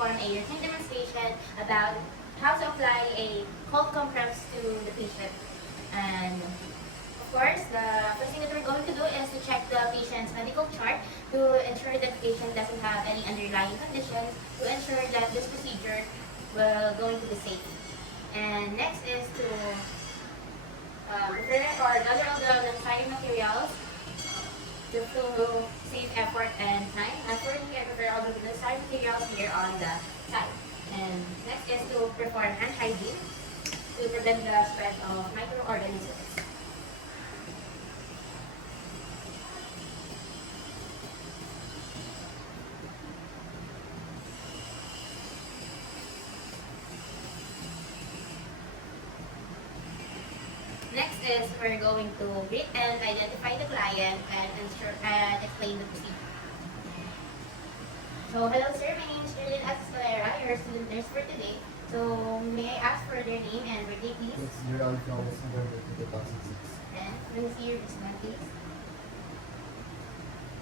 perform a routine demonstration about how to apply a cold compress to the patient. And of course, the first thing that we're going to do is to check the patient's medical chart to ensure that the patient doesn't have any underlying conditions, to ensure that this procedure will going to be safe. And next is to prepare or gather all the necessary materials to save effort and time. And for me, I prepare all the necessary materials here on the side. And next is to perform hand hygiene to prevent the spread of microorganisms. Next is we're going to greet and identify the client and explain the procedure. So, hello sir, my name is Julian Escalera, your student nurse for today. So, may I ask for their name and birthday, please? It's Gerald Flores, November 2006. And let me see your wristband, please.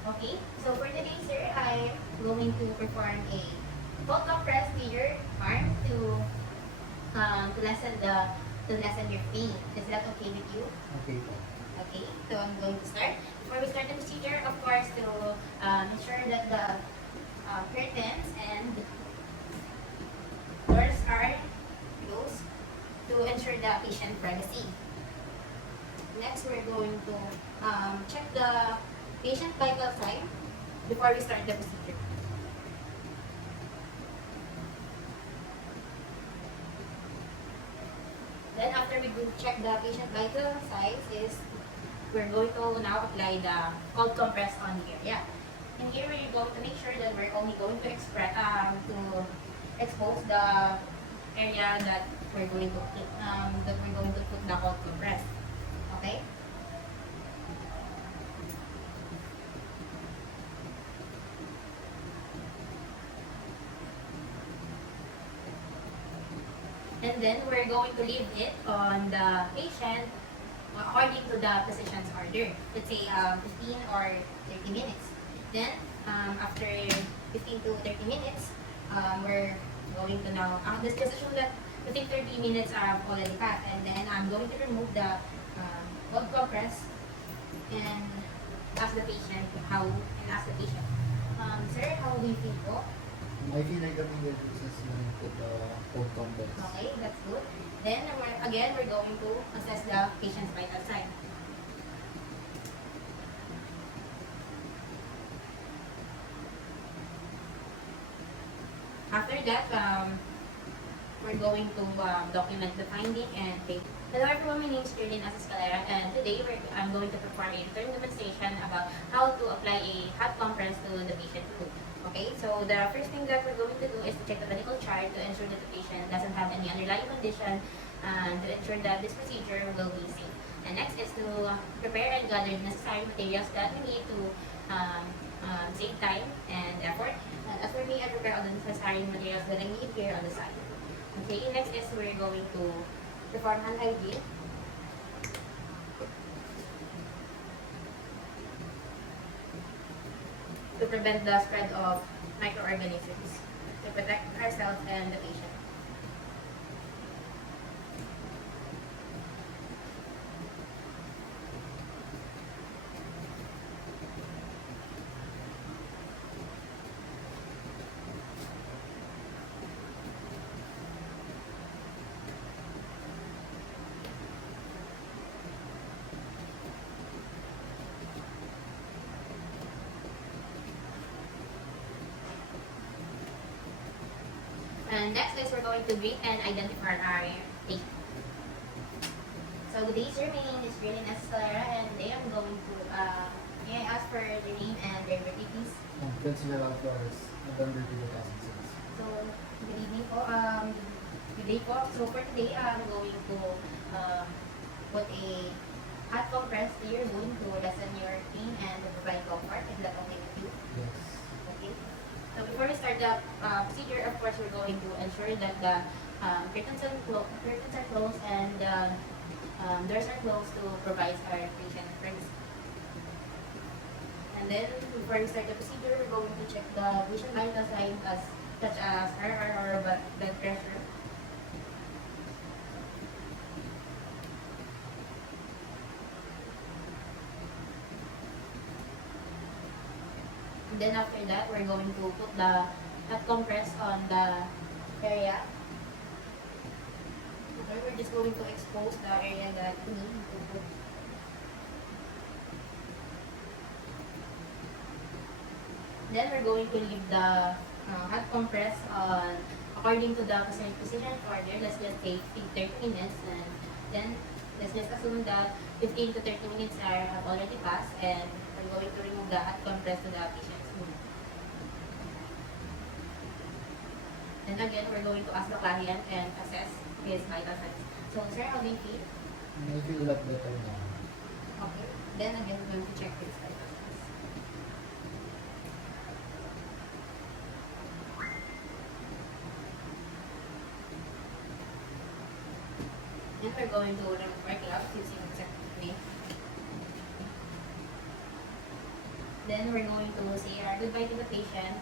Okay, so for today, sir, I'm going to perform a cold compress to your arm to lessen your pain. Is that okay with you? Okay. Okay, so I'm going to start. Before we start the procedure, of course, to ensure that the curtains and doors are closed to ensure the patient privacy. Next, we're going to check the patient vital sign before we start the procedure. Then after we do check the patient vital signs is we're going to now apply the cold compress on the area. And here we're going to make sure that we're only going to expose the area that we're going to put the cold compress. Okay? And then we're going to leave it on the patient according to the physician's order. Let's say 15 or 30 minutes. Then after 15 to 30 minutes, we're going to now, this assume that within 30 minutes are already passed, and then I'm going to remove the cold compress and ask the patient sir, how do you feel po? I feel like I'm going to use the cold compress. Okay, that's good. Then we're going to assess the patient's vital sign. After that, we're going to document the finding and pay. Hello everyone, my name is Julian Escalera, and today I'm going to perform a return demonstration about how to apply a hot compress to the patient foot. Okay, so the first thing that we're going to do is to check the medical chart to ensure that the patient doesn't have any underlying condition and to ensure that this procedure will be safe. And next is to prepare and gather the necessary materials that we need to save time and effort. And as for me, I prepare all the necessary materials that I need here on the side. Okay, next is we're going to perform hand hygiene. To prevent the spread of microorganisms, to protect ourselves and the patient. And next is we're going to greet and identify our patient. So good day, sir. My name is Julian Escalera, and today I'm going to, may I ask for their name and their birthday, please? It's Gerald Flores, November 2006. So, good evening po. Good day po. So for today, I'm going to put a hot compress to your wound to lessen your pain and to provide comfort. Is that okay with you? Yes. Okay. So before we start the procedure, of course, we're going to ensure that the curtains are closed and doors are closed to provide our patient privacy. And then, before we start the procedure, we're going to check the patient vital signs as such as heart or blood pressure. And then after that, we're going to put the hot compress on the area. Okay, we're just going to expose the area that we need to put. Then we're going to leave the hot compress on according to the position order. Let's just take 30 minutes, and then let's just assume that 15 to 30 minutes have already passed, and we're going to remove the hot compress to the patient's wound. And again, we're going to ask the client and assess his vital signs. So, sir, how do you feel? I feel like better now. Okay. Then again, we're going to check his vital signs. And we're going to remove our gloves using exactly. Then we're going to say our goodbye to the patient